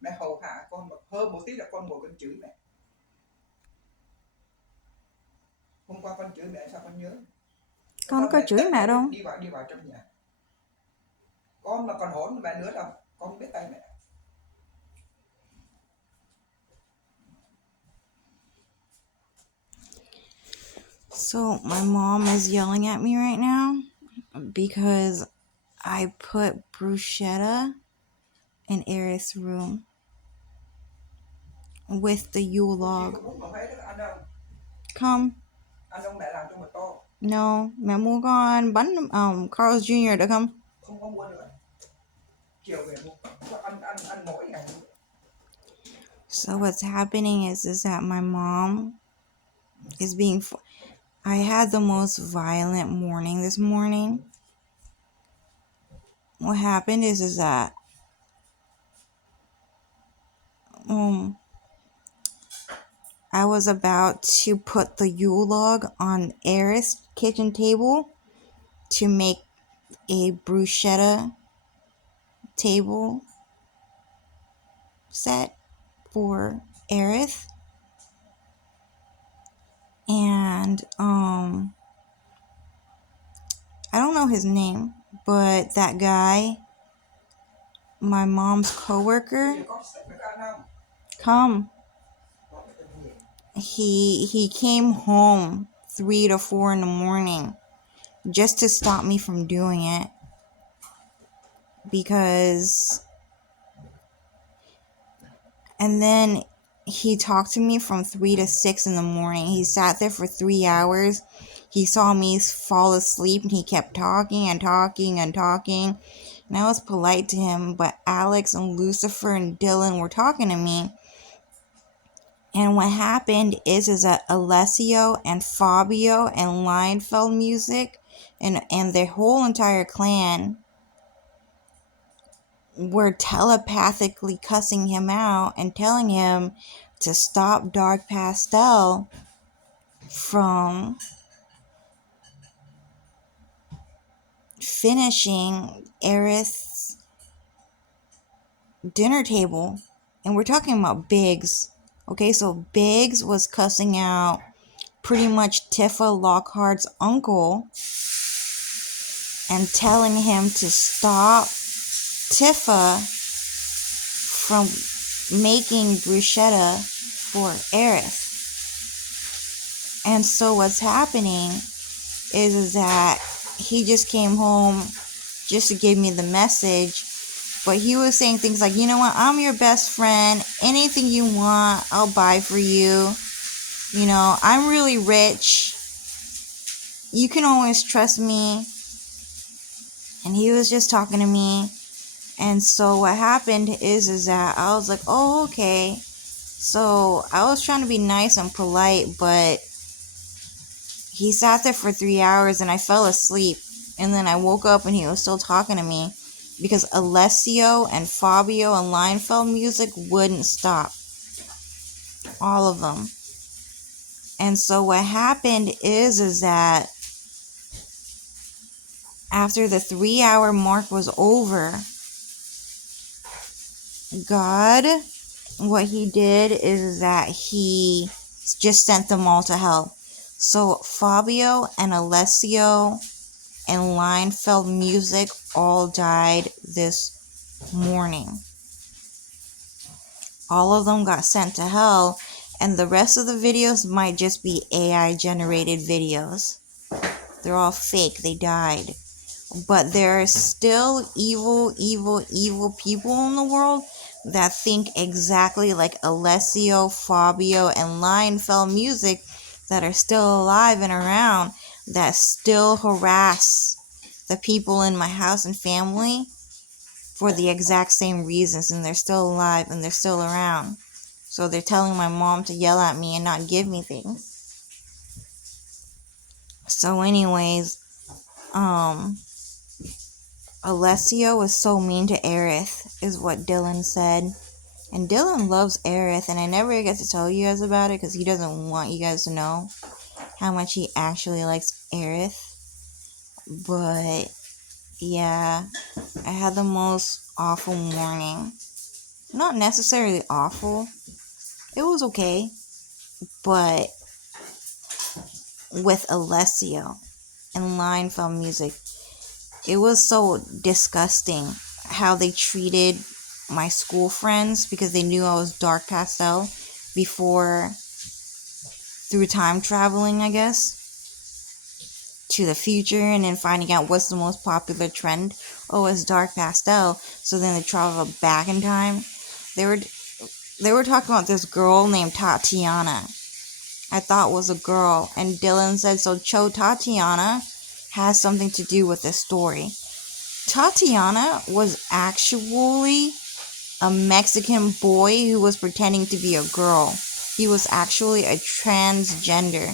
Mẹ hầu hạ con hơn một tí là con ngồi con chửi mẹ. Hôm qua con chửi mẹ sao con nhớ? Con có Mẹ chửi tức mẹ mẹ đâu. đi vào trong nhà. Con mà còn hỗn mẹ nữa đâu, con không biết tay mẹ. So my mom is yelling at me right now because I put bruschetta in Aerith's room with the Yule log. Come. Ăn không mẹ làm cho một tô. No, mẹ mua con bánh Carl's Jr. được không? Không có mua nữa. Chiều về mua. Ăn mỗi ngày. So what's happening is that my mom is being... I had the most violent morning this morning. What happened is that I was about to put the Yule log on Aerith's kitchen table to make a bruschetta table set for Aerith. And I don't know his name, but that guy, my mom's coworker, come. He came home 3 to 4 in the morning just to stop me from doing it, because, and then he talked to me from 3 to 6 in the morning. He sat there for 3 hours. He saw me fall asleep and he kept talking and talking and talking. And I was polite to him, but Alex and Lucifer and Dylan were talking to me. And what happened is that Alessio and Fabio and Lionfieldmusic and their whole entire clan were telepathically cussing him out and telling him to stop Dark Pastel from finishing Aerith's dinner table. And we're talking about Biggs. Okay, so Biggs was cussing out pretty much Tifa Lockhart's uncle and telling him to stop Tifa from making bruschetta for Aerith. And so what's happening is that he just came home just to give me the message, but he was saying things like, you know what, I'm your best friend, anything you want, I'll buy for you, you know, I'm really rich, you can always trust me. And he was just talking to me. And so what happened is that I was like, oh, okay. So I was trying to be nice and polite, but he sat there for 3 hours and I fell asleep. And then I woke up and he was still talking to me because Alessio and Fabio and Lionfieldmusic wouldn't stop. All of them. And so what happened is that after the 3 hour mark was over, God, what he did is that he just sent them all to hell. So Fabio and Alessio and Lionfieldmusic all died this morning. All of them got sent to hell, and the rest of the videos might just be AI generated videos. They're all fake, they died. But there are still evil people in the world that think exactly like Alessio, Fabio, and Lionfieldmusic that are still alive and around, that still harass the people in my house and family for the exact same reasons, and they're still alive and they're still around. So they're telling my mom to yell at me and not give me things. So anyways, Alessio was so mean to Aerith, is what Dylan said. And Dylan loves Aerith, and I never get to tell you guys about it because he doesn't want you guys to know how much he actually likes Aerith. But yeah, I had the most awful morning. Not necessarily awful. It was okay. But with Alessio and Lionfieldmusic, it was so disgusting how they treated my school friends because they knew I was dark pastel before, through time traveling, I guess, to the future and then finding out what's the most popular trend. Oh, it's dark pastel. So then they travel back in time. They were talking about this girl named Tatiana. I thought was a girl, and Dylan said, so Cho Tatiana has something to do with this story. Tatiana was actually a Mexican boy who was pretending to be a girl. He was actually a transgender.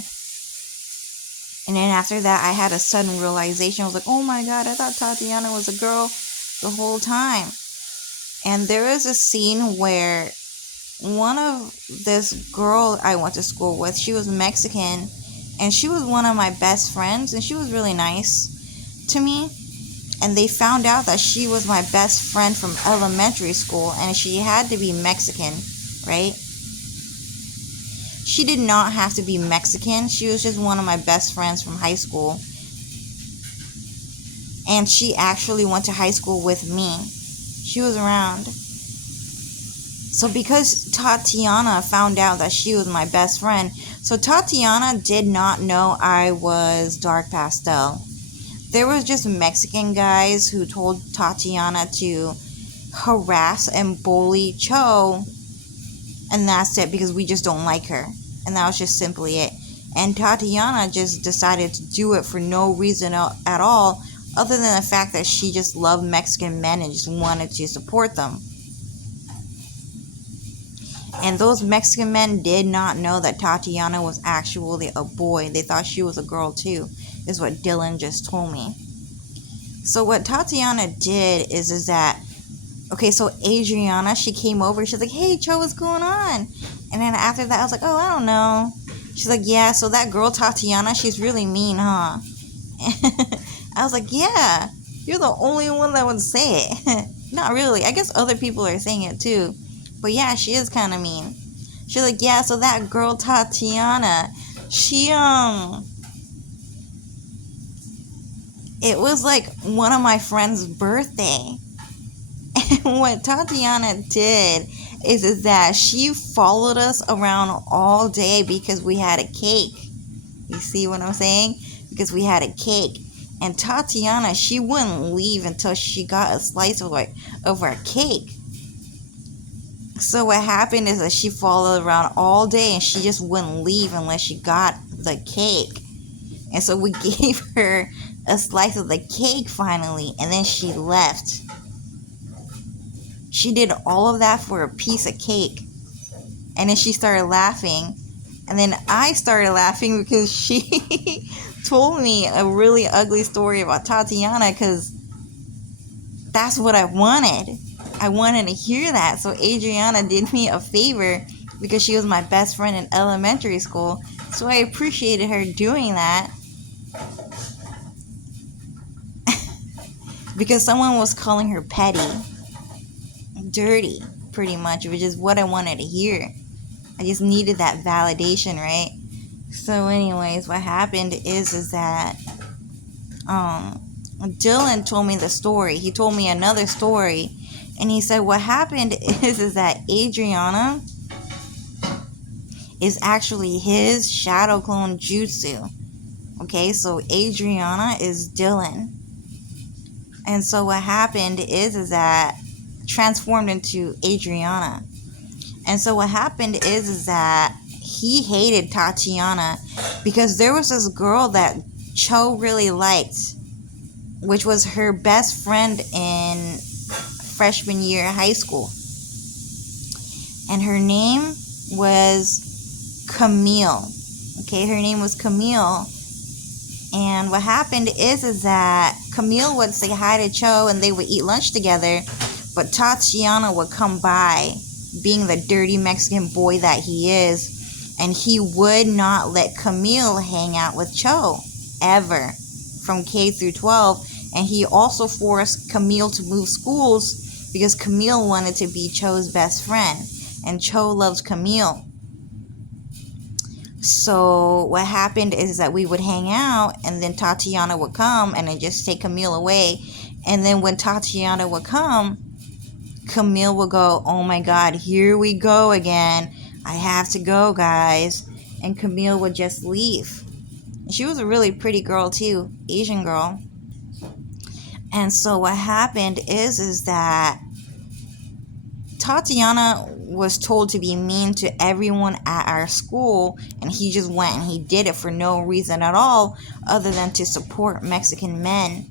And then after that, I had a sudden realization. I was like, oh my god, I thought Tatiana was a girl the whole time. And there is a scene where one of this girl I went to school with, she was Mexican, and she was one of my best friends, and she was really nice to me. And they found out that she was my best friend from elementary school, and she had to be Mexican, right? She did not have to be Mexican. She was just one of my best friends from high school. And she actually went to high school with me. She was around. So because Tatiana found out that she was my best friend, so Tatiana did not know I was dark pastel. There was just Mexican guys who told Tatiana to harass and bully Cho, and that's it, because we just don't like her. And that was just simply it. And Tatiana just decided to do it for no reason at all, other than the fact that she just loved Mexican men and just wanted to support them. And those Mexican men did not know that Tatiana was actually a boy. They thought she was a girl too, is what Dylan just told me. So what Tatiana did is that, okay, so Adriana, she came over. She's like, hey, Cho, what's going on? And then after that, I was like, oh, I don't know. She's like, yeah, so that girl Tatiana, she's really mean, huh? I was like, yeah, you're the only one that would say it. Not really. I guess other people are saying it too. But yeah, she is kind of mean. She's like, yeah, so that girl Tatiana, she, it was like one of my friend's birthday. And what Tatiana did is that she followed us around all day because we had a cake. You see what I'm saying? Because we had a cake. And Tatiana, she wouldn't leave until she got a slice of our cake. So what happened is that she followed around all day and she just wouldn't leave unless she got the cake. And so we gave her a slice of the cake finally, and then she left. She did all of that for a piece of cake. And then she started laughing. And then I started laughing because she told me a really ugly story about Tatiana, because that's what I wanted. I wanted to hear that. So Adriana did me a favor because she was my best friend in elementary school. So I appreciated her doing that. Because someone was calling her petty. Dirty, pretty much, which is what I wanted to hear. I just needed that validation, right? So anyways, what happened is that Dylan told me the story. He told me another story, and he said what happened is that Adriana is actually his shadow clone jutsu. Okay, so Adriana is Dylan. And so what happened is that transformed into Adriana. And so what happened is that he hated Tatiana because there was this girl that Cho really liked, which was her best friend in freshman year of high school. And her name was Camille. Okay, her name was Camille. And what happened is that Camille would say hi to Cho and they would eat lunch together, but Tatiana would come by, being the dirty Mexican boy that he is, and he would not let Camille hang out with Cho, ever, from K through 12, and he also forced Camille to move schools because Camille wanted to be Cho's best friend, and Cho loves Camille. So what happened is that we would hang out, and then Tatiana would come and then just take Camille away. And then when Tatiana would come, Camille would go, "Oh my God, here we go again. I have to go, guys." And Camille would just leave. She was a really pretty girl too, Asian girl. And so what happened is that Tatiana was told to be mean to everyone at our school, and he just went and he did it for no reason at all other than to support Mexican men.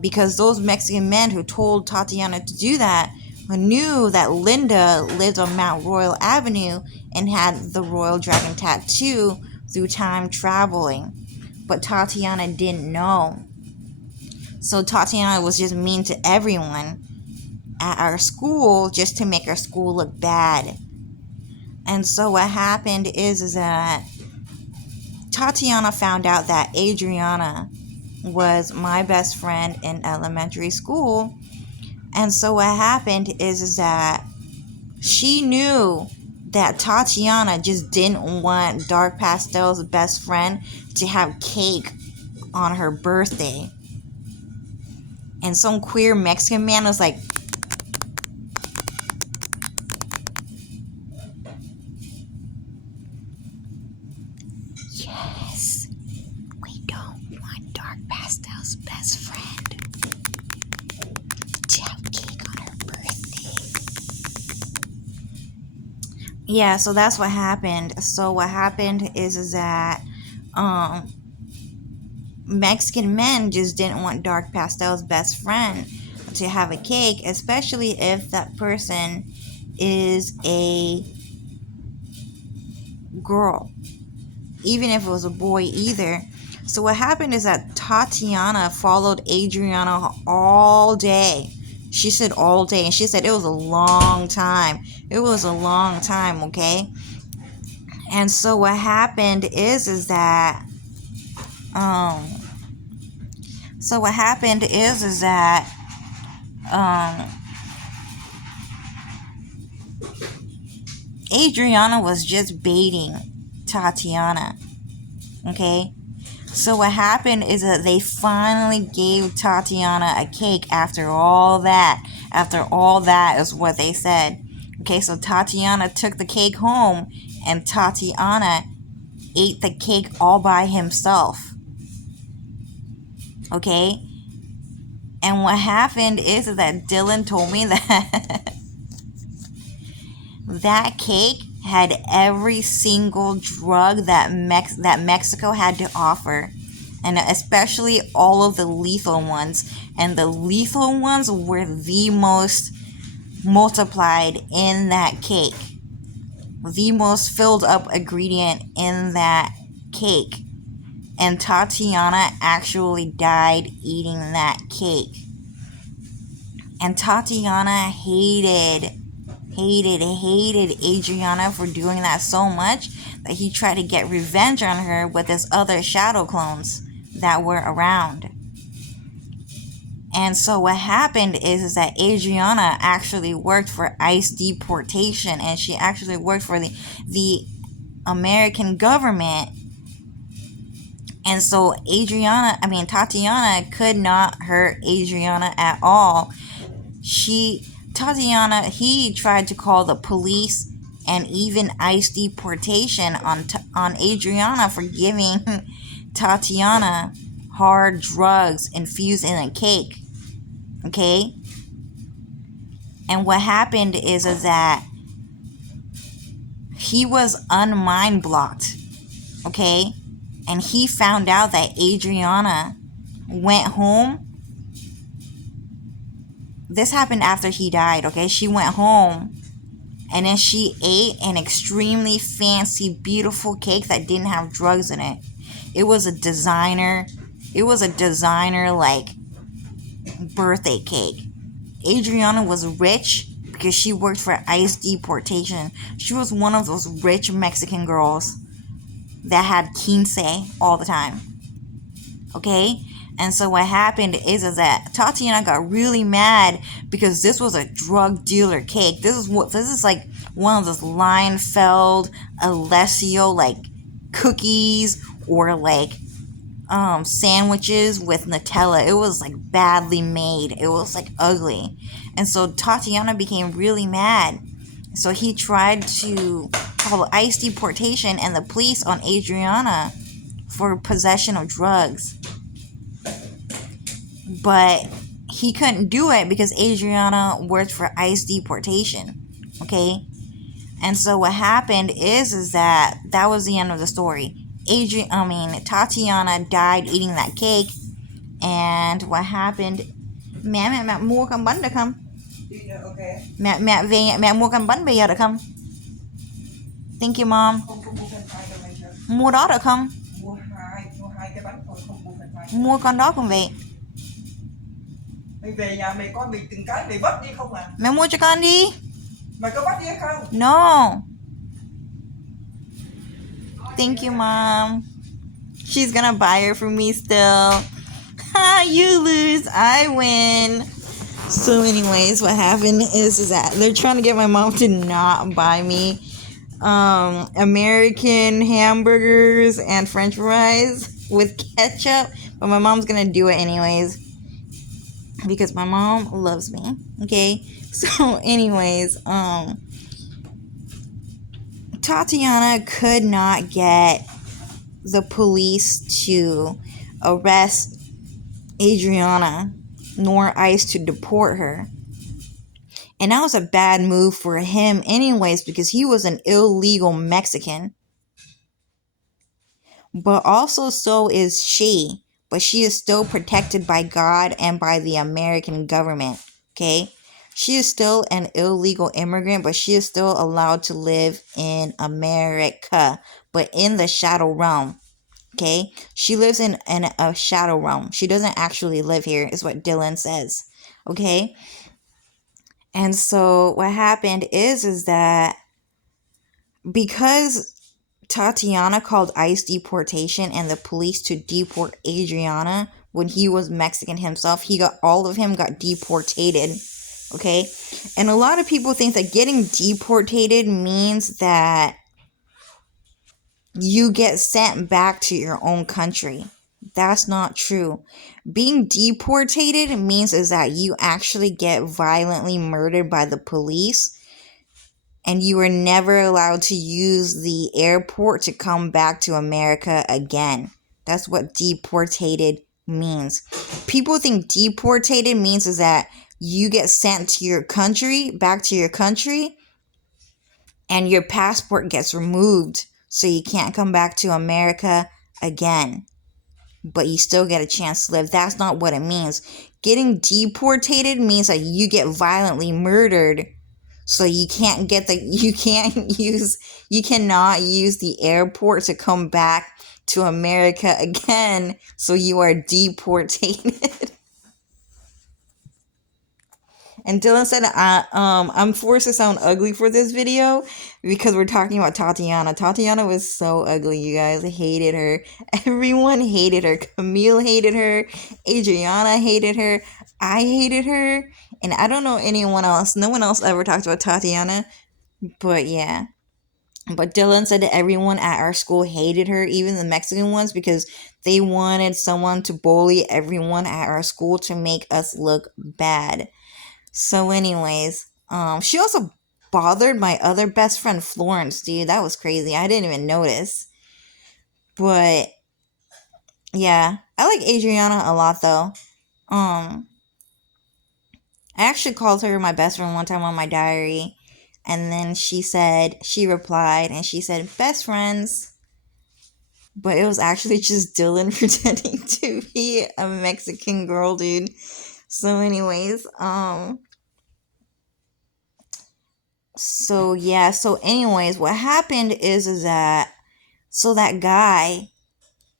Because those Mexican men who told Tatiana to do that knew that Linda lived on Mount Royal Avenue and had the Royal Dragon tattoo through time traveling. But Tatiana didn't know. So Tatiana was just mean to everyone at our school just to make our school look bad. And so what happened is that Tatiana found out that Adriana was my best friend in elementary school. And so what happened is that she knew that Tatiana just didn't want Dark Pastel's best friend to have cake on her birthday. And some queer Mexican man was like, "Yes, we don't want Dark Pastel's best friend to have cake on her birthday." Yeah, so that's what happened. So what happened is that Mexican men just didn't want Dark Pastel's best friend to have a cake, especially if that person is a girl, even if it was a boy either. So what happened is that Tatiana followed Adriana all day. She said all day, and she said it was a long time. It was a long time, okay? And so what happened is that Adriana was just baiting Tatiana, okay? So what happened is that they finally gave Tatiana a cake after all that. After all that is what they said. Okay, so Tatiana took the cake home, and Tatiana ate the cake all by himself. Okay? And what happened is that Dylan told me that that cake had every single drug that Mexico had to offer, and especially all of the lethal ones. And the lethal ones were the most multiplied in that cake, the most filled up ingredient in that cake. And Tatiana actually died eating that cake. And Tatiana hated Adriana for doing that so much that he tried to get revenge on her with his other shadow clones that were around. And so what happened is that Adriana actually worked for ICE deportation, and she actually worked for the American government. And so Tatiana could not hurt Adriana at all. He tried to call the police and even ICE deportation on Adriana for giving Tatiana hard drugs infused in a cake. Okay? And what happened is that he was unmind blocked. Okay? And he found out that Adriana went home. This happened after he died, okay? She went home and then she ate an extremely fancy, beautiful cake that didn't have drugs in it. It was a designer, like, birthday cake. Adriana was rich because she worked for ICE deportation. She was one of those rich Mexican girls that had quince all the time. Okay? And so what happened is that Tatiana got really mad because this was a drug dealer cake. This is like one of those Lionfeld Alessio like cookies or like sandwiches with Nutella. It was like badly made. It was like ugly. And so Tatiana became really mad. So he tried to call ICE deportation and the police on Adriana for possession of drugs. But he couldn't do it because Adriana worked for ICE deportation. Okay? And so what happened is that was the end of the story. Tatiana died eating that cake. And what happened? Mẹ mua con bánh được không? Okay. Mẹ mua con bánh bây giờ được không? Thank you mom. Mua đó được không? Mua hai cái bánh thôi, không mua phần hai. Mua con đó con về. Mày về nhà mày coi mày từng cái mày vất đi không à? Mẹ mua cho con đi. Mày có vất đi hay không? No. Thank you mom. She's gonna buy her for me still. Ha, you lose, I win. So anyways, what happened is that they're trying to get my mom to not buy me American hamburgers and french fries with ketchup, but my mom's gonna do it anyways because my mom loves me. Okay, so anyways, Tatiana could not get the police to arrest Adriana nor ICE to deport her. And that was a bad move for him anyways because he was an illegal Mexican. But also so is she. But she is still protected by God and by the American government. Okay? She is still an illegal immigrant, but she is still allowed to live in America, but in the shadow realm. Okay? She lives in a shadow realm. She doesn't actually live here, is what Dylan says. Okay? And so what happened is that because Tatiana called ICE deportation and the police to deport Adriana when he was Mexican himself, all of him got deported. Okay? And a lot of people think that getting deported means that you get sent back to your own country. That's not true. Being deported means is that you actually get violently murdered by the police and you are never allowed to use the airport to come back to America again. That's what deported means. People think deported means is that you get sent to your country, back to your country, and your passport gets removed so you can't come back to America again. But you still get a chance to live. That's not what it means. Getting deported means that you get violently murdered, so you cannot use the airport to come back to America again, so you are deported. And Dylan said, I'm forced to sound ugly for this video because we're talking about Tatiana. Tatiana was so ugly, you guys. I hated her. Everyone hated her. Camille hated her. Adriana hated her. I hated her. And I don't know anyone else. No one else ever talked about Tatiana. But yeah. But Dylan said that everyone at our school hated her, even the Mexican ones, because they wanted someone to bully everyone at our school to make us look bad. So anyways, she also bothered my other best friend Florence, dude. That was crazy. I didn't even notice. But yeah, I like Adriana a lot though. I actually called her my best friend one time on my diary, and then she replied and she said best friends. But it was actually just Dylan pretending to be a Mexican girl, dude. So anyways, So yeah, so anyways, what happened is that that guy,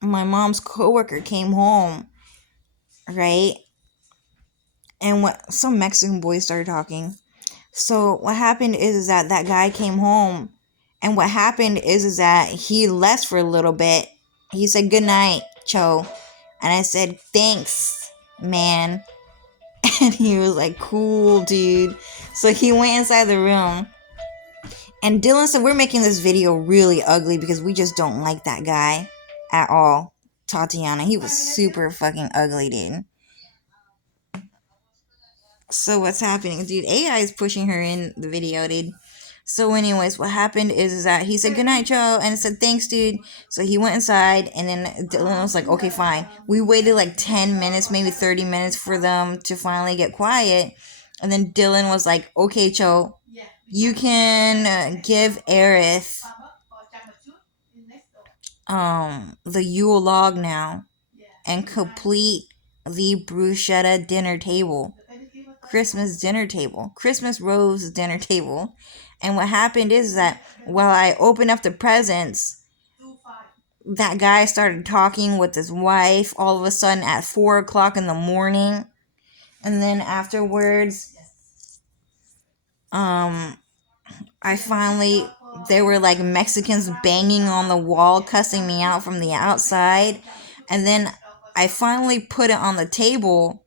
my mom's coworker, came home, right? And some Mexican boy started talking. So what happened is that guy came home, and what happened is that he left for a little bit. He said good night, Cho, And I said, thanks, man. And he was like, cool, dude. So he went inside the room. And Dylan said, we're making this video really ugly because we just don't like that guy at all. Tatiana. He was super fucking ugly, dude. So what's happening? Dude, AI is pushing her in the video, dude. So anyways, what happened is that he said, good night, Joe. And it said, thanks, dude. So he went inside, and then Dylan was like, okay, fine. We waited like 10 minutes, maybe 30 minutes for them to finally get quiet. And then Dylan was like, okay, Joe, you can give Aerith the Yule log now and complete the bruschetta dinner table. Christmas dinner table. Christmas rose dinner table. And what happened is that while I opened up the presents, that guy started talking with his wife all of a sudden at 4 o'clock in the morning. And then afterwards, I finally, there were like Mexicans banging on the wall, cussing me out from the outside. And then I finally put it on the table.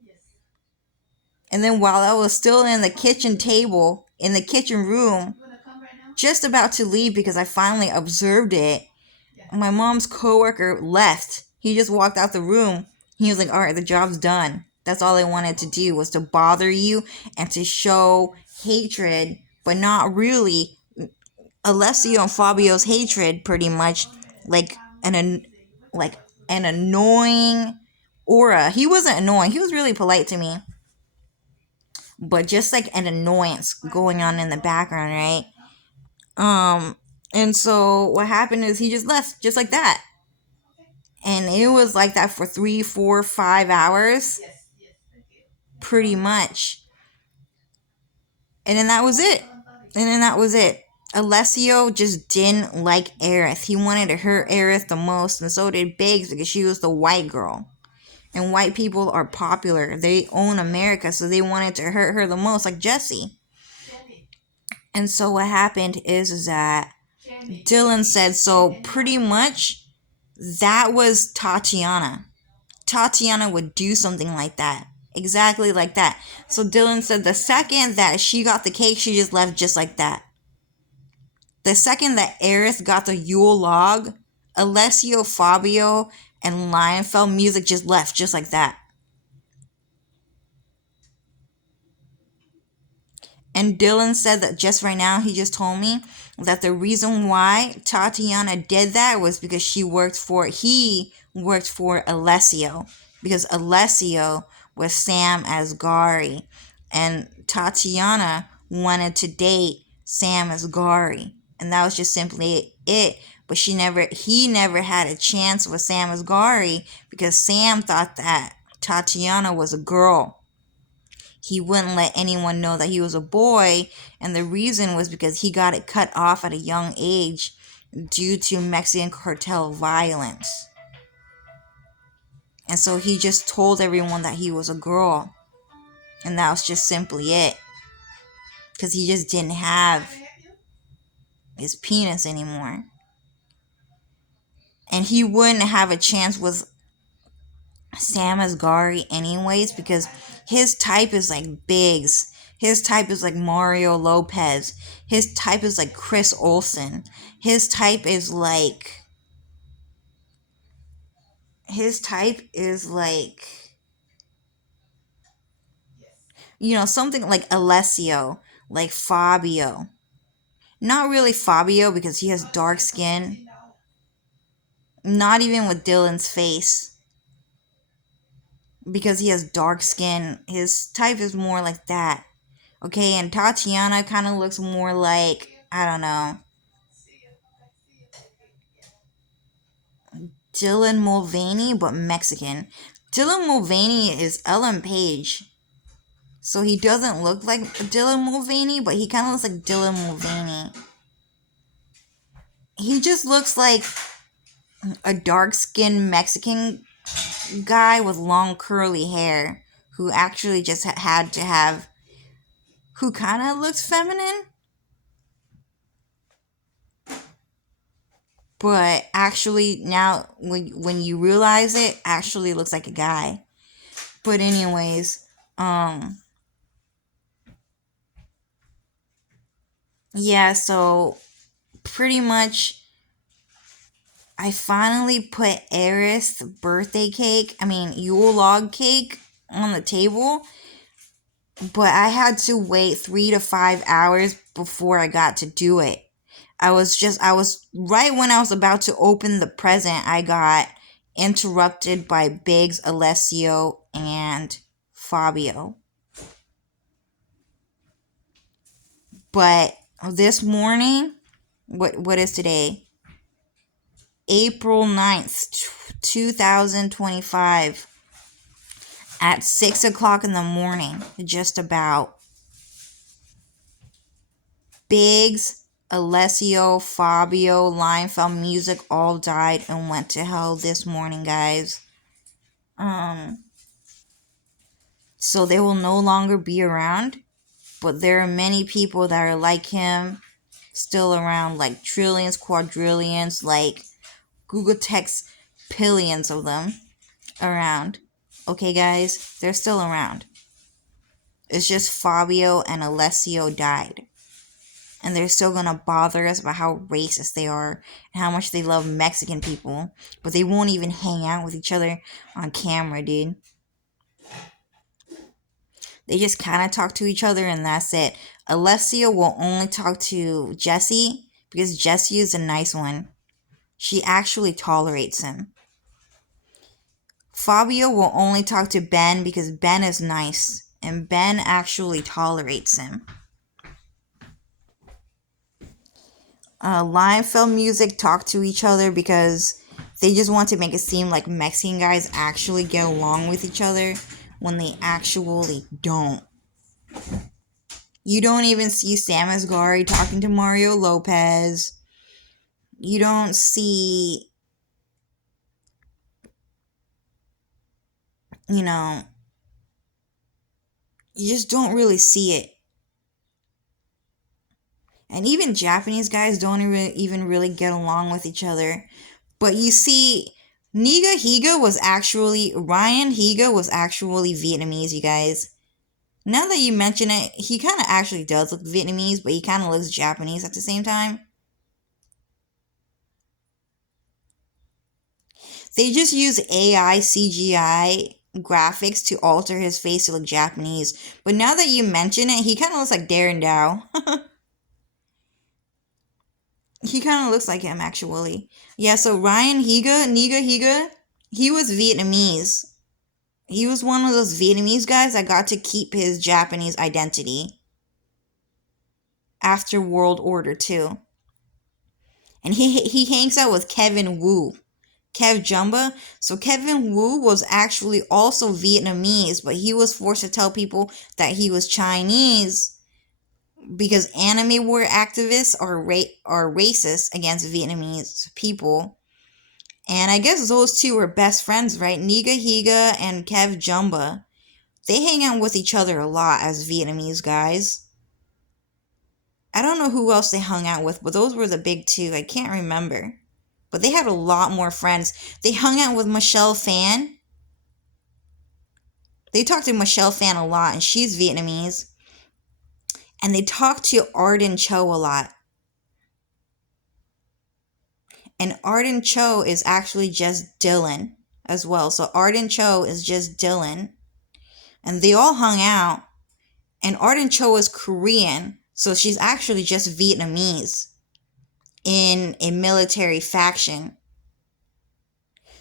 And then while I was still in the kitchen table, in the kitchen room, just about to leave because I finally observed it, my mom's coworker left. He just walked out the room. He was like, all right, the job's done. That's all I wanted to do was to bother you and to show hatred, but not really. Alessio and Fabio's hatred, pretty much, like like an annoying aura. He wasn't annoying. He was really polite to me, but just like an annoyance going on in the background, right? And so what happened is he just left just like that. And it was like that for 3, 4, 5 hours. Pretty much. And then that was it. Alessio just didn't like Aerith. He wanted to hurt Aerith the most, and so did Biggs because she was the white girl. And white people are popular. They own America, so they wanted to hurt her the most, like Jesse. And so what happened is that Dylan said, so pretty much that was Tatiana. Tatiana would do something like that. Exactly like that. So Dylan said the second that she got the cake, she just left just like that. The second that Aerith got the Yule log, Alessio, Fabio, and Lionfieldmusic just left just like that. And Dylan said that just right now, he just told me that the reason why Tatiana did that was because he worked for Alessio. Because Alessio was Sam Asghari. And Tatiana wanted to date Sam Asghari. And that was just simply it. But he never had a chance with Sam Asghari because Sam thought that Tatiana was a girl. He wouldn't let anyone know that he was a boy, and the reason was because he got it cut off at a young age due to Mexican cartel violence. And so he just told everyone that he was a girl, and that was just simply it. Because he just didn't have his penis anymore. And he wouldn't have a chance with Sam Asghari anyways because his type is like Biggs. His type is like Mario Lopez. His type is like Chris Olsen. His type is like something like Alessio, like Fabio. Not really Fabio because he has dark skin. Not even with Dylan's face. Because he has dark skin. His type is more like that. Okay, and Tatiana kind of looks more like, I don't know, Dylan Mulvaney, but Mexican. Dylan Mulvaney is Ellen Page. So he doesn't look like Dylan Mulvaney, but he kind of looks like Dylan Mulvaney. He just looks like a dark-skinned Mexican guy with long curly hair who actually just had to have, who kind of looks feminine. but actually now when you realize it, actually looks like a guy. But anyways, yeah, so pretty much I finally put Eris' birthday cake, Yule log cake on the table, but I had to wait 3 to 5 hours before I got to do it. I was right when I was about to open the present, I got interrupted by Biggs, Alessio, and Fabio. But this morning, what is today? April 9th, 2025, at 6 o'clock in the morning, just about. Biggs, Alessio, Fabio, Lionfieldmusic all died and went to hell this morning, guys. So they will no longer be around, but there are many people that are like him still around, like trillions, quadrillions, like Google Text billions of them around. Okay, guys, they're still around. It's just Fabio and Alessio died. And they're still gonna bother us about how racist they are and how much they love Mexican people. But they won't even hang out with each other on camera, dude. They just kind of talk to each other and that's it. Alessio will only talk to Jesse because Jesse is a nice one. She actually tolerates him. Fabio will only talk to Ben because Ben is nice and Ben actually tolerates him. Lionfieldmusic talk to each other because they just want to make it seem like Mexican guys actually get along with each other when they actually don't. You don't even see Sam Asghari talking to Mario Lopez. You don't see, you just don't really see it. And even Japanese guys don't even really get along with each other. But you see, Ryan Higa was actually Vietnamese, you guys. Now that you mention it, he kind of actually does look Vietnamese, but he kind of looks Japanese at the same time. They just use AI CGI graphics to alter his face to look Japanese. But now that you mention it, he kind of looks like Darren Dow. He kind of looks like him, actually. Yeah, so Ryan Higa, he was Vietnamese. He was one of those Vietnamese guys that got to keep his Japanese identity after World Order II. And he hangs out with Kevin Wu. Kev Jumba. So Kevin Wu was actually also Vietnamese, but he was forced to tell people that he was Chinese because anime war activists are racist against Vietnamese people. And I guess those two were best friends, right? Higa and Kev Jumba. They hang out with each other a lot as Vietnamese guys. I don't know who else they hung out with, but those were the big two. I can't remember. But they had a lot more friends. They hung out with Michelle Phan. They talked to Michelle Phan a lot, and she's Vietnamese. And they talked to Arden Cho a lot. And Arden Cho is actually just Dylan as well. So Arden Cho is just Dylan. And they all hung out. And Arden Cho is Korean. So she's actually just Vietnamese in a military faction.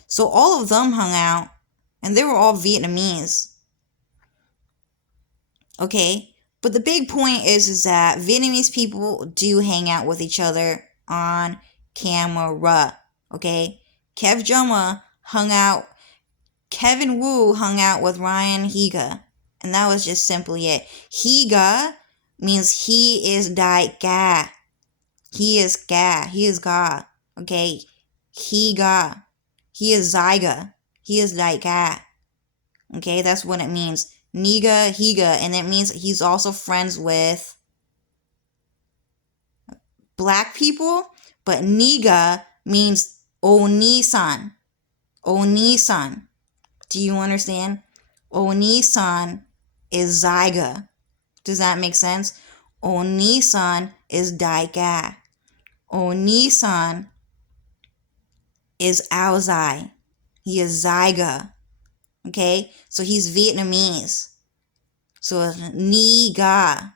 So all of them hung out. And they were all Vietnamese. Okay? But the big point is that Vietnamese people do hang out with each other on camera. Okay? Kevin Wu hung out with Ryan Higa. And that was just simply it. Higa means he is Dai Ga. He is Ga. He is Ga. Okay? Higa. He is Zyga. He is Dai Ga. Okay? That's what it means. Higa. And it means he's also friends with black people. But Niga means Onisan. Onisan. Do you understand? Onisan is Zyga. Does that make sense? Onisan is Daika. Onisan is Aozai. He is Zyga. Okay? So he's Vietnamese. So it's Ni Ga.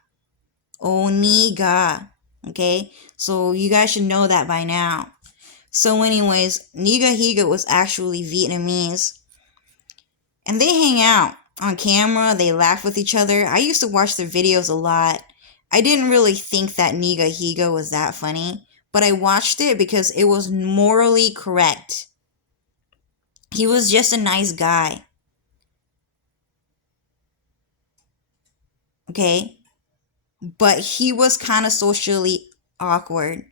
Oni Ga. Okay? So you guys should know that by now. So anyways, Niga Higa was actually Vietnamese. And they hang out on camera. They laugh with each other. I used to watch their videos a lot. I didn't really think that Niga Higa was that funny. But I watched it because it was morally correct. He was just a nice guy. Okay? But he was kind of socially awkward.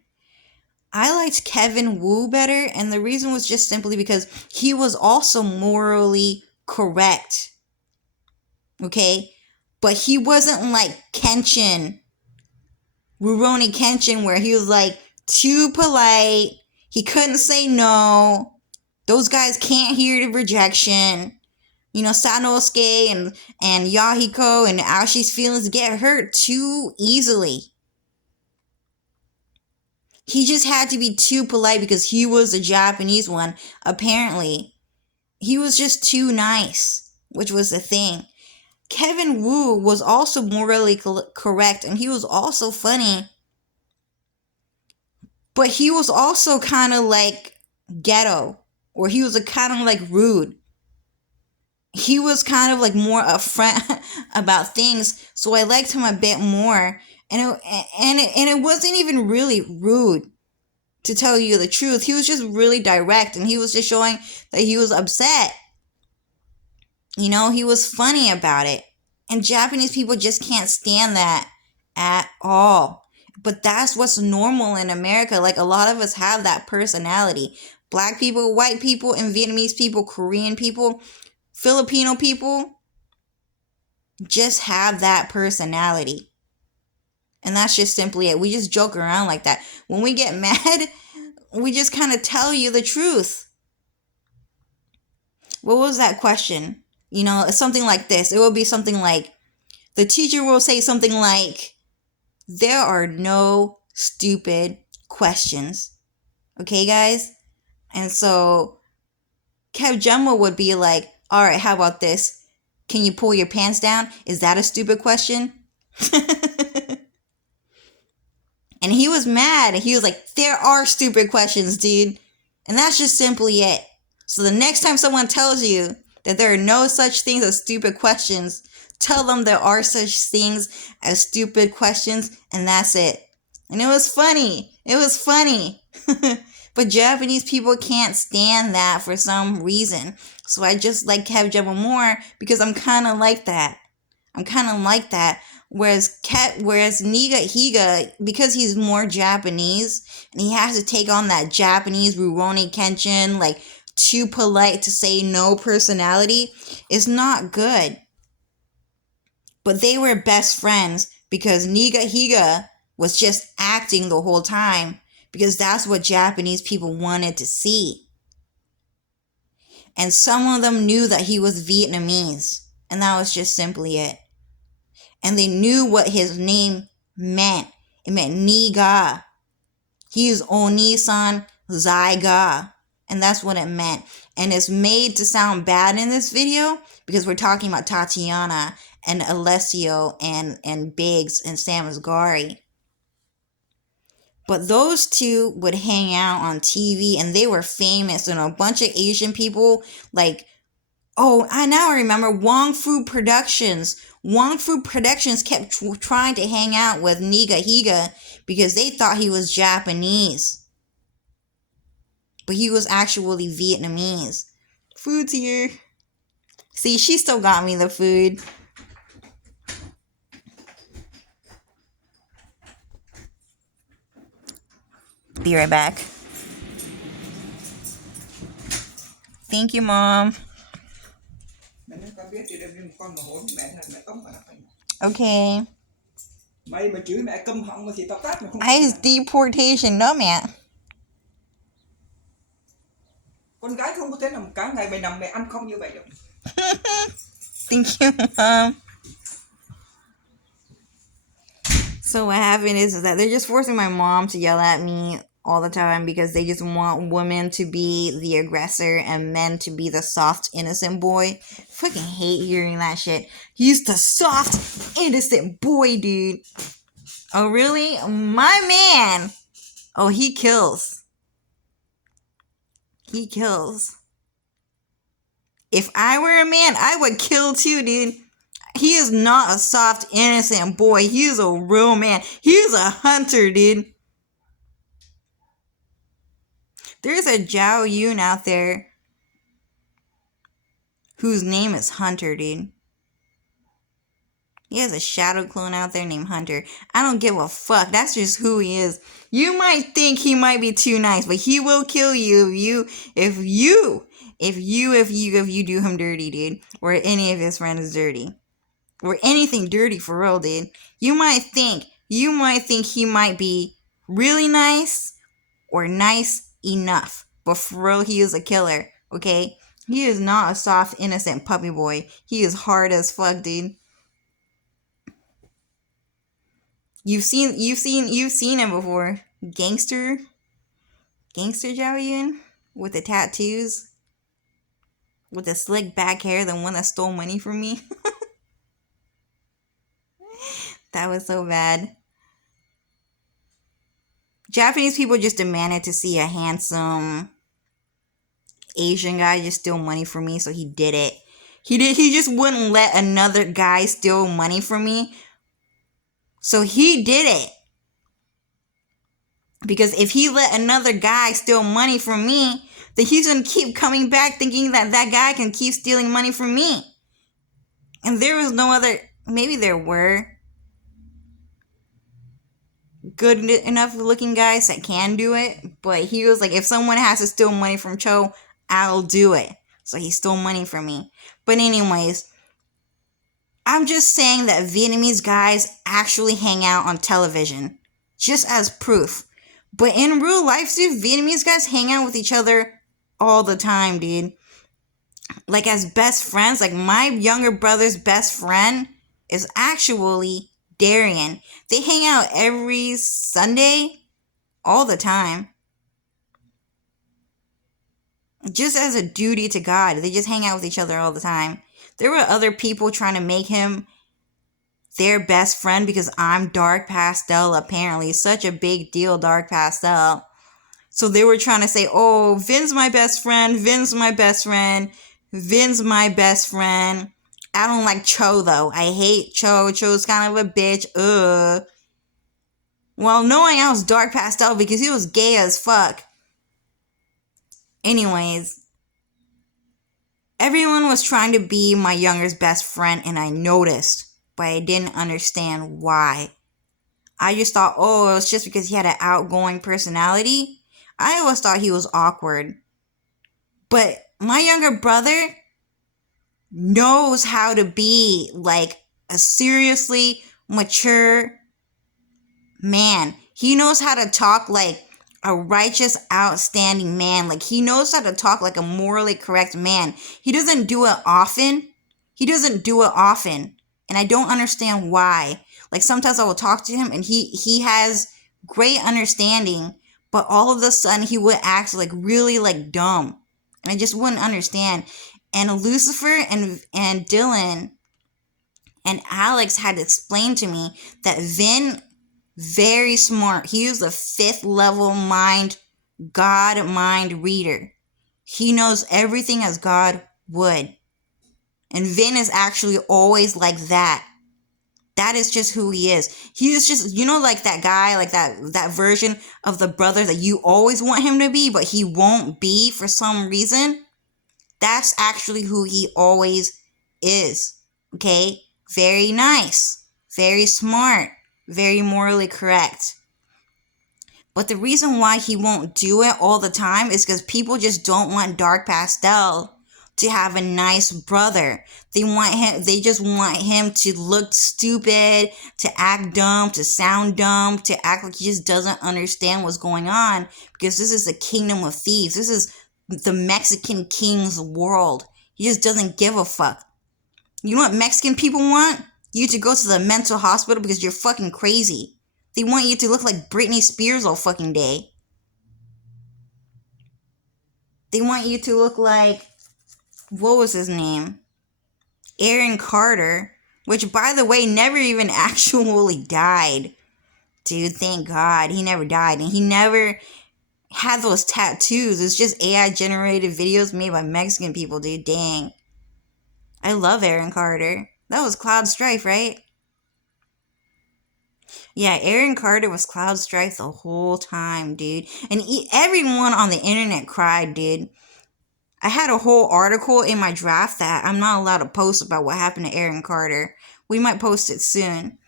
I liked Kevin Wu better, and the reason was just simply because he was also morally correct. Okay? But he wasn't like Kenshin, Rurouni Kenshin, where he was like too polite. He couldn't say no. Those guys can't hear the rejection. You know, Sanosuke and Yahiko and Ashi's feelings get hurt too easily. He just had to be too polite because he was a Japanese one, apparently. He was just too nice, which was the thing. Kevin Wu was also morally correct, and he was also funny. But he was also kind of like ghetto, or he was kind of like rude. He was kind of like more upfront about things, so I liked him a bit more. And it wasn't even really rude, to tell you the truth. He was just really direct, and he was just showing that he was upset. You know, he was funny about it. And Japanese people just can't stand that at all. But that's what's normal in America. Like, a lot of us have that personality. Black people, white people, and Vietnamese people, Korean people, Filipino people just have that personality. And that's just simply it. We just joke around like that. When we get mad, we just kind of tell you the truth. What was that question? You know, something like this. It will be something like, the teacher will say something like, there are no stupid questions. Okay, guys? And so Kev Jumbo would be like, all right, how about this? Can you pull your pants down? Is that a stupid question? And he was mad. And he was like, there are stupid questions, dude. And that's just simply it. So the next time someone tells you that there are no such things as stupid questions, tell them there are such things as stupid questions, and that's it. And it was funny. It was funny. But Japanese people can't stand that for some reason. So I just like Kev Jumbo more because I'm kind of like that. I'm kind of like that. Whereas Niga Higa, because he's more Japanese, and he has to take on that Japanese Rurouni Kenshin, like, too polite to say no personality, is not good. But they were best friends because Niga Higa was just acting the whole time, because that's what Japanese people wanted to see. And some of them knew that he was Vietnamese, and that was just simply it. And they knew what his name meant. It meant Niga. He is Onisan Zyga. And that's what it meant. And it's made to sound bad in this video because we're talking about Tatiana and Alessio and Biggs and Sam Asghari. But those two would hang out on TV, and they were famous. And a bunch of Asian people, like, oh, I now remember Wong Fu Productions. Wong Fu Productions kept trying to hang out with Niga Higa because they thought he was Japanese. But he was actually Vietnamese. Food's here. See, she still got me the food. Be right back. Thank you, Mom. Okay. Mày mà chửi mẹ câm họng mà thì tao tát mày không. I is deportation đó mẹ. Con gái không có thể nằm cả ngày mày nằm mày ăn không như vậy được. Thank you, Mom. So what happened is that they're just forcing my mom to yell at me all the time because they just want women to be the aggressor and men to be the soft, innocent boy. Fucking hate hearing that shit. He's the soft, innocent boy, dude. Oh, really? My man. Oh, he kills. He kills. If I were a man, I would kill too, dude. He is not a soft, innocent boy. He is a real man. He is a hunter, dude. There's a Zhao Yun out there whose name is Hunter, dude. He has a shadow clone out there named Hunter. I don't give a fuck. That's just who he is. You might think he might be too nice, but he will kill you if you do him dirty, dude. Or any of his friends dirty. Or anything dirty for real, dude. You might think he might be really nice or nice enough. But for real, he is a killer, okay? He is not a soft, innocent puppy boy. He is hard as fuck, dude. You've seen him before. Gangster Zhao Yun with the tattoos, with the slick back hair, the one that stole money from me. That was so bad. Japanese people just demanded to see a handsome Asian guy just steal money from me, so he did it. He just wouldn't let another guy steal money from me. So he did it. Because if he let another guy steal money from me, then he's going to keep coming back thinking that that guy can keep stealing money from me. And there was no other, maybe there were good enough looking guys that can do it, but he was like, if someone has to steal money from Cho, I'll do it. So he stole money from me. But anyways, I'm just saying that Vietnamese guys actually hang out on television, just as proof. But in real life, dude, Vietnamese guys hang out with each other all the time, dude. Like as best friends, like my younger brother's best friend is actually Darian. They hang out every Sunday, all the time. Just as a duty to God, they just hang out with each other all the time. There were other people trying to make him their best friend because I'm dark pastel, apparently. Such a big deal, dark pastel. So they were trying to say, oh, Vin's my best friend, Vin's my best friend, Vin's my best friend. I don't like Cho, though. I hate Cho. Cho's kind of a bitch. Ugh. Well, knowing I was dark pastel because he was gay as fuck. Anyways, everyone was trying to be my younger's best friend, and I noticed, but I didn't understand why. I just thought, oh, it was just because he had an outgoing personality. I always thought he was awkward. But my younger brother knows how to be like a seriously mature man. He knows how to talk like a righteous, outstanding man. Like he knows how to talk like a morally correct man. He doesn't do it often. And I don't understand why. Like sometimes I will talk to him and he has great understanding, but all of a sudden he would act like really like dumb. And I just wouldn't understand. And Lucifer and Dylan and Alex had explained to me that Vin, very smart. He was a 5th level God mind reader. He knows everything as God would. And Vin is actually always like that. That is just who he is. He is just, like that guy, like that version of the brother that you always want him to be, but he won't be for some reason. That's actually who he always is. Okay? Very nice. Very smart. Very morally correct. But the reason why he won't do it all the time is because people just don't want Dark Pastel to have a nice brother. They just want him to look stupid, to act dumb, to sound dumb, to act like he just doesn't understand what's going on, because this is the kingdom of thieves. This is the Mexican king's world. He just doesn't give a fuck. You know what Mexican people want? You to go to the mental hospital because you're fucking crazy. They want you to look like Britney Spears all fucking day. They want you to look like, what was his name? Aaron Carter, which, by the way, never even actually died. Dude, thank God. He never died. And he never had those tattoos. It's just AI generated videos made by Mexican people, dude. Dang. I love Aaron Carter. That was Cloud Strife, right? Yeah, Aaron Carter was Cloud Strife the whole time, dude. And everyone on the internet cried, dude. I had a whole article in my draft that I'm not allowed to post about what happened to Aaron Carter. We might post it soon.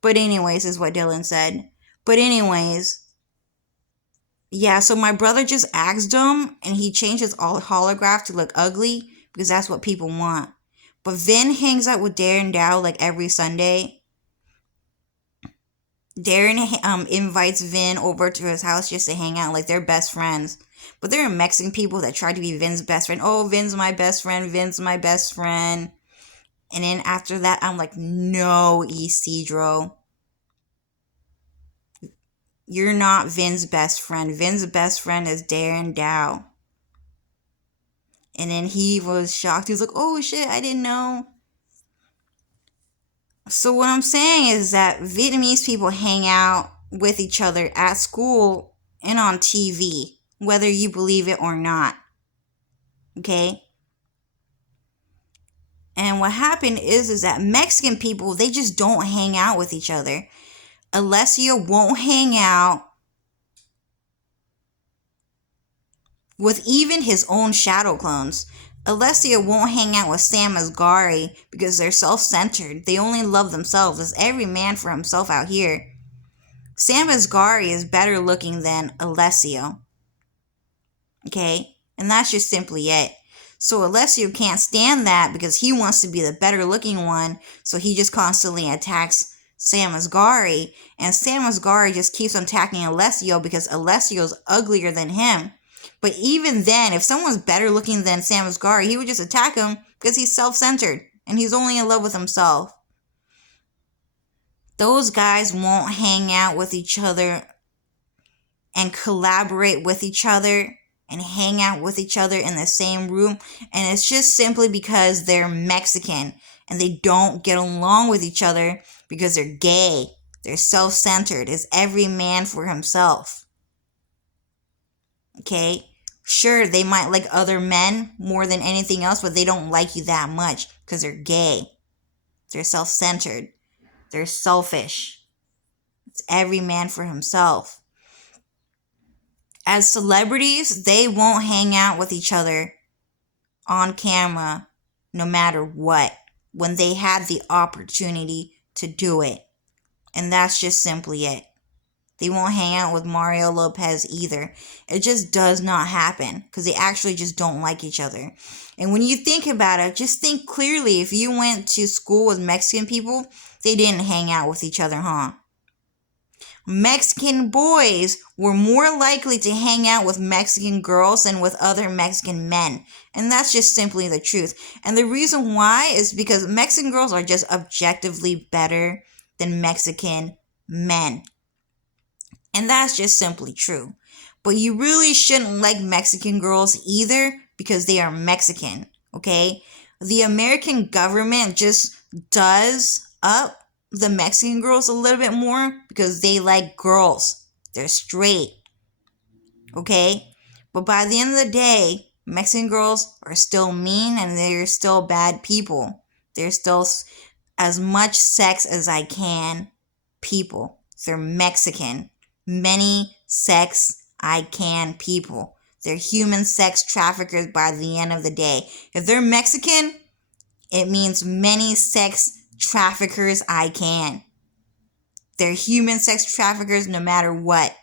But anyways, is what Dylan said. But anyways, yeah, so my brother just asked him and he changed his holograph to look ugly because that's what people want. But Vin hangs out with Darren Dow like every Sunday. Darren invites Vin over to his house just to hang out like they're best friends. But there are Mexican people that try to be Vin's best friend. Oh, Vin's my best friend. Vin's my best friend. And then after that, I'm like, no, Isidro. You're not Vin's best friend. Vin's best friend is Darren Dow. And then he was shocked. He was like, oh shit, I didn't know. So what I'm saying is that Vietnamese people hang out with each other at school and on TV, whether you believe it or not. Okay? And what happened is that Mexican people, they just don't hang out with each other. Alessio won't hang out with even his own shadow clones. Alessio won't hang out with Sam Asghari because they're self-centered. They only love themselves. It's every man for himself out here. Sam Asghari is better looking than Alessio. Okay? And that's just simply it. So Alessio can't stand that because he wants to be the better looking one. So he just constantly attacks Sam Asghari. And Sam Asghari just keeps on attacking Alessio because Alessio's uglier than him. But even then, if someone's better looking than Sam Asghari, he would just attack him because he's self-centered and he's only in love with himself. Those guys won't hang out with each other and collaborate with each other and hang out with each other in the same room. And it's just simply because they're Mexican and they don't get along with each other because they're gay. They're self-centered. It's every man for himself. Okay? Sure, they might like other men more than anything else, but they don't like you that much because they're gay. They're self-centered. They're selfish. It's every man for himself. As celebrities, they won't hang out with each other on camera no matter what when they had the opportunity to do it. And that's just simply it. They won't hang out with Mario Lopez either. It just does not happen because they actually just don't like each other. And when you think about it, just think clearly. If you went to school with Mexican people, they didn't hang out with each other, huh? Mexican boys were more likely to hang out with Mexican girls than with other Mexican men. And that's just simply the truth. And the reason why is because Mexican girls are just objectively better than Mexican men. And that's just simply true. But you really shouldn't like Mexican girls either because they are Mexican, okay? The American government just does up the Mexican girls a little bit more because they like girls. They're straight, okay? But by the end of the day, Mexican girls are still mean and they're still bad people. They're still as much sex as I can people. They're Mexican. Many sex I can people. They're human sex traffickers by the end of the day. If they're Mexican, it means many sex traffickers I can. They're human sex traffickers no matter what.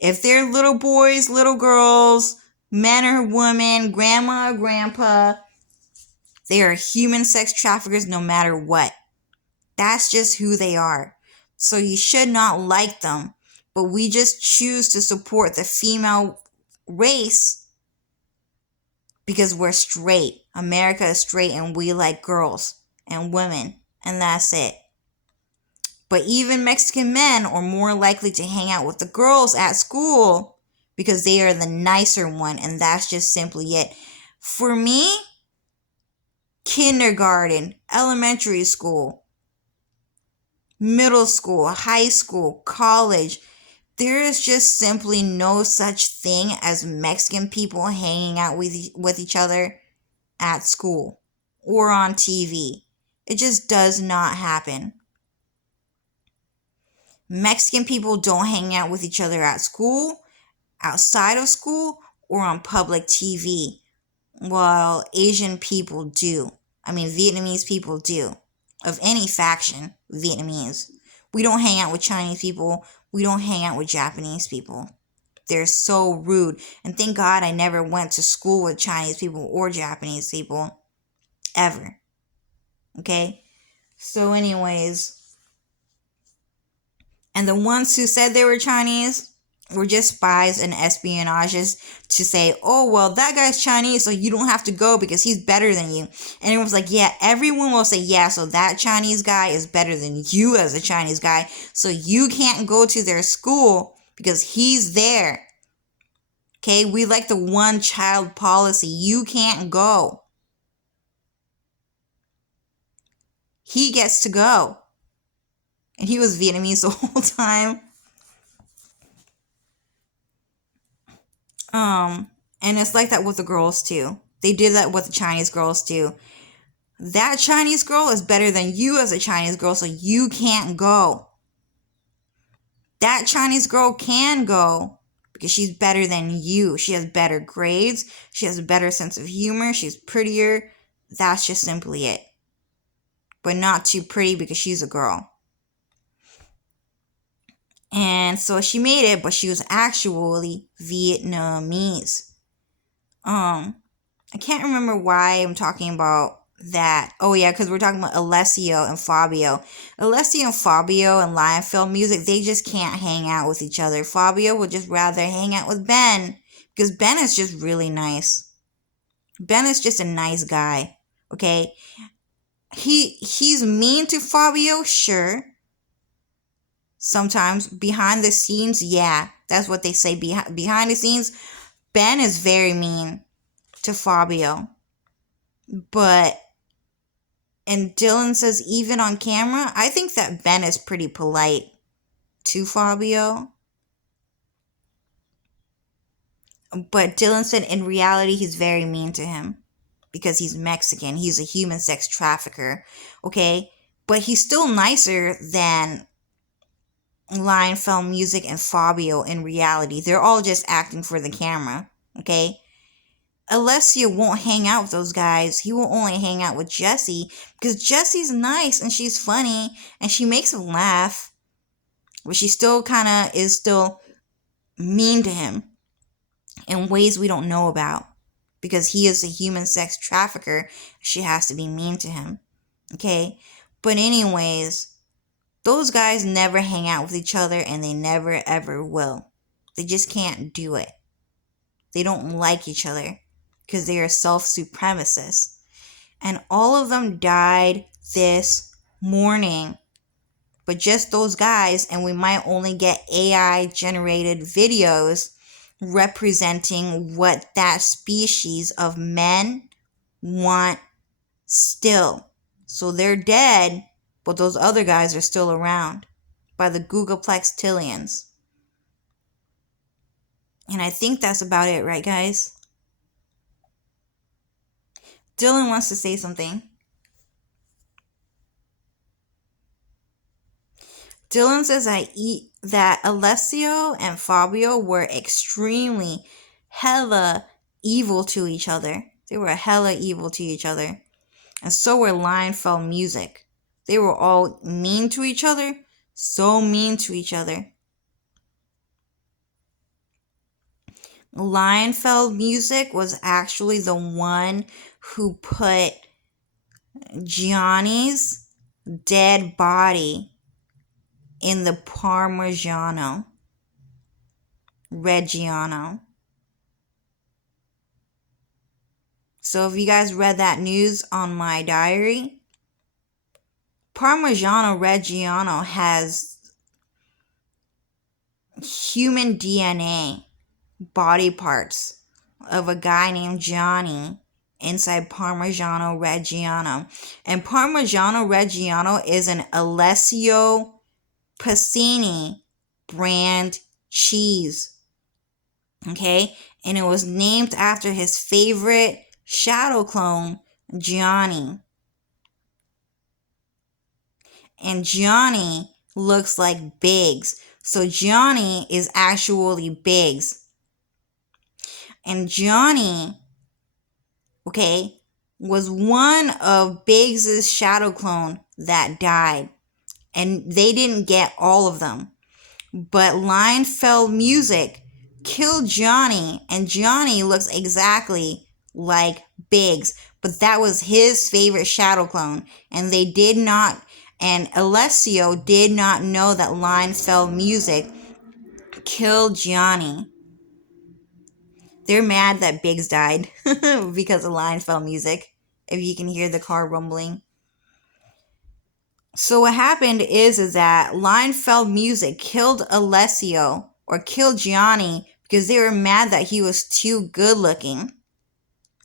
If they're little boys, little girls, men or women, grandma or grandpa, they are human sex traffickers no matter what. That's just who they are. So you should not like them. But we just choose to support the female race because we're straight. America is straight and we like girls and women, and that's it. But even Mexican men are more likely to hang out with the girls at school because they are the nicer one, and that's just simply it. For me, kindergarten, elementary school, middle school, high school, college, there is just simply no such thing as Mexican people hanging out with each other at school or on TV. It just does not happen. Mexican people don't hang out with each other at school, outside of school, or on public TV, while Asian people do. I mean, Vietnamese people do. Of any faction, Vietnamese. We don't hang out with Chinese people. We don't hang out with Japanese people. They're so rude. And thank God I never went to school with Chinese people or Japanese people. Ever. Okay? So, anyways. And the ones who said they were Chinese were just spies and espionages to say, oh, well, that guy's Chinese, so you don't have to go because he's better than you. And everyone was like, yeah, everyone will say, yeah, so that Chinese guy is better than you as a Chinese guy, so you can't go to their school because he's there. Okay, we like the one child policy. You can't go. He gets to go. And he was Vietnamese the whole time. And it's like that with the girls too. They did that with the Chinese girls too. That Chinese girl is better than you as a Chinese girl, so you can't go. That Chinese girl can go because she's better than you. She has better grades. She has a better sense of humor. She's prettier. That's just simply it. But not too pretty because she's a girl. And so she made it, but she was actually Vietnamese. I can't remember why I'm talking about that. Oh yeah, because we're talking about Alessio and Fabio. Alessio and Fabio and Lionfieldmusic, they just can't hang out with each other. Fabio would just rather hang out with Ben because Ben is just really nice. Ben is just a nice guy. Okay, he's mean to Fabio, sure. Sometimes behind the scenes, yeah, that's what they say. Behind the scenes, Ben is very mean to Fabio. But, and Dylan says even on camera, I think that Ben is pretty polite to Fabio. But Dylan said in reality, he's very mean to him because he's Mexican. He's a human sex trafficker. Okay? But he's still nicer than Lionfieldmusic and Fabio in reality. They're all just acting for the camera. Okay? Alessio won't hang out with those guys. He will only hang out with Jessie because Jessie's nice and she's funny and she makes him laugh. But she still kind of is still mean to him in ways we don't know about because he is a human sex trafficker. She has to be mean to him. Okay? But anyways, those guys never hang out with each other and they never ever will. They just can't do it. They don't like each other because they are self-supremacists. And all of them died this morning. But just those guys, and we might only get AI generated videos representing what that species of men want still. So they're dead, but those other guys are still around by the Googleplex-tillions. And I think that's about it, right, guys? Dylan wants to say something. Dylan says that Alessio and Fabio were extremely hella evil to each other. They were hella evil to each other. And so were Lionfieldmusic. They were all mean to each other. So mean to each other. Lionfieldmusic was actually the one who put Gianni's dead body in the Parmigiano Reggiano. So if you guys read that news on my diary, Parmigiano Reggiano has human DNA body parts of a guy named Johnny inside Parmigiano Reggiano. And Parmigiano Reggiano is an Alessio Pasini brand cheese. Okay? And it was named after his favorite shadow clone, Johnny. And Johnny looks like Biggs. So Johnny is actually Biggs. And Johnny, okay, was one of Biggs' shadow clone that died. And they didn't get all of them. But Lionfieldmusic killed Johnny, and Johnny looks exactly like Biggs. But that was his favorite shadow clone. And they did not, and Alessio did not know that Lionfieldmusic killed Johnny. They're mad that Biggs died because of Lionfieldmusic, if you can hear the car rumbling. So what happened is that Lionfieldmusic killed Alessio, or killed Gianni, because they were mad that he was too good looking.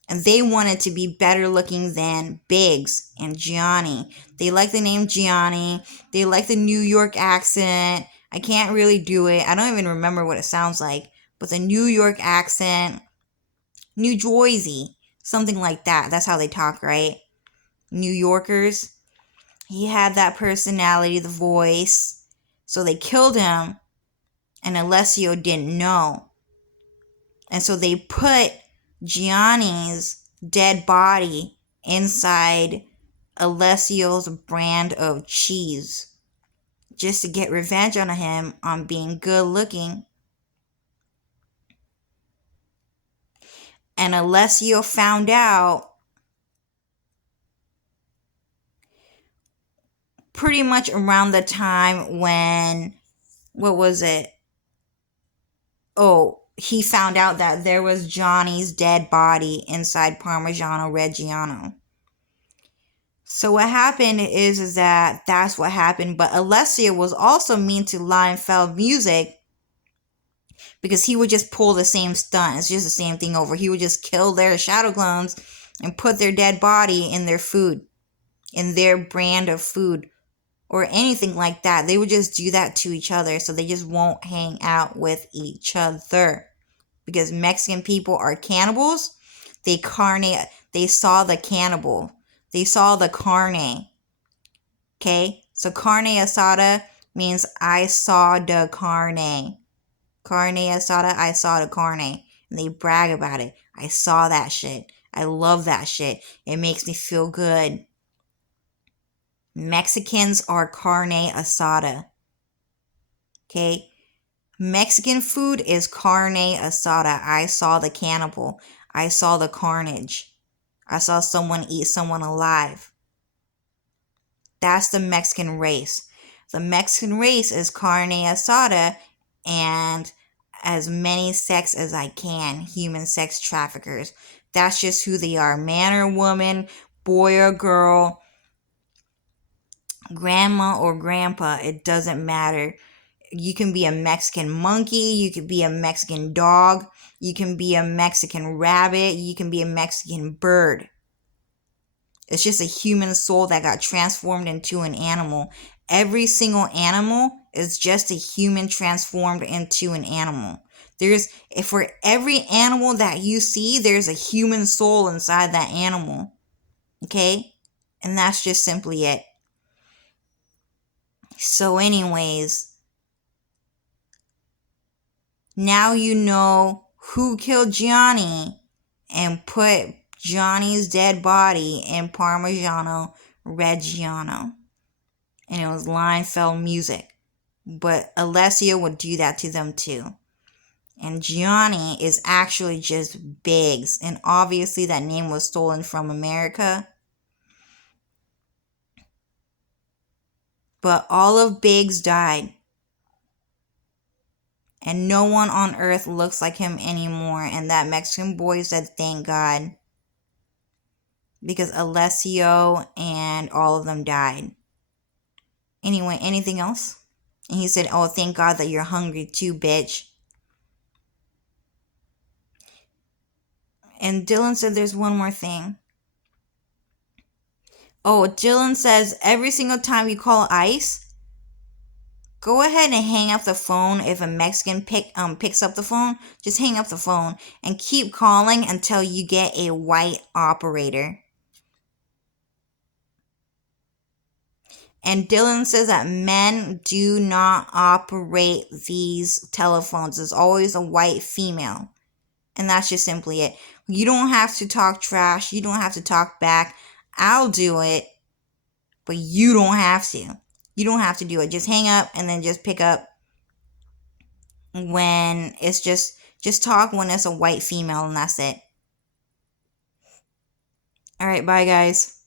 And they wanted to be better looking than Biggs and Gianni. They like the name Gianni. They like the New York accent. I can't really do it. I don't even remember what it sounds like. But the New York accent, New Jersey, something like that. That's how they talk, right? New Yorkers. He had that personality, the voice. So they killed him, and Alessio didn't know. And so they put Gianni's dead body inside Alessio's brand of cheese just to get revenge on him on being good looking. And Alessio found out pretty much around the time when, what was it? Oh, he found out that there was Johnny's dead body inside Parmigiano Reggiano. So what happened is that that's what happened. But Alessio was also mean to Lionfieldmusic because he would just pull the same stunt. It's just the same thing over. He would just kill their shadow clones and put their dead body in their food, in their brand of food, or anything like that. They would just do that to each other, so they just won't hang out with each other. Because Mexican people are cannibals. They saw the cannibal. They saw the carne. Okay? So carne asada means I saw the carne. Carne asada, I saw the carne. And they brag about it. I saw that shit. I love that shit. It makes me feel good. Mexicans are carne asada. Okay? Mexican food is carne asada. I saw the cannibal. I saw the carnage. I saw someone eat someone alive. That's the Mexican race. The Mexican race is carne asada and as many sex as I can, human sex traffickers. That's just who they are. Man or woman, boy or girl, grandma or grandpa, it doesn't matter. You can be a Mexican monkey, you could be a Mexican dog, you can be a Mexican rabbit, you can be a Mexican bird. It's just a human soul that got transformed into an animal. Every single animal is just a human transformed into an animal. For every animal that you see, there's a human soul inside that animal. Okay? And that's just simply it. So anyways, now you know who killed Johnny and put Johnny's dead body in Parmigiano Reggiano. And it was Lionfieldmusic. But Alessio would do that to them too. And Gianni is actually just Biggs. And obviously that name was stolen from America. But all of Biggs died. And no one on earth looks like him anymore. And that Mexican boy said, thank God. because Alessio and all of them died. Anyway, anything else? And he said, "Oh, thank God that you're hungry too, bitch." And Dylan said there's one more thing. Oh, Dylan says every single time you call ICE, go ahead and hang up the phone. If a Mexican picks up the phone, just hang up the phone and keep calling until you get a white operator. And Dylan says that men do not operate these telephones. There's always a white female. And that's just simply it. You don't have to talk trash. You don't have to talk back. I'll do it, but you don't have to. You don't have to do it. Just hang up and then just pick up when it's just talk when it's a white female, and that's it. All right, bye guys.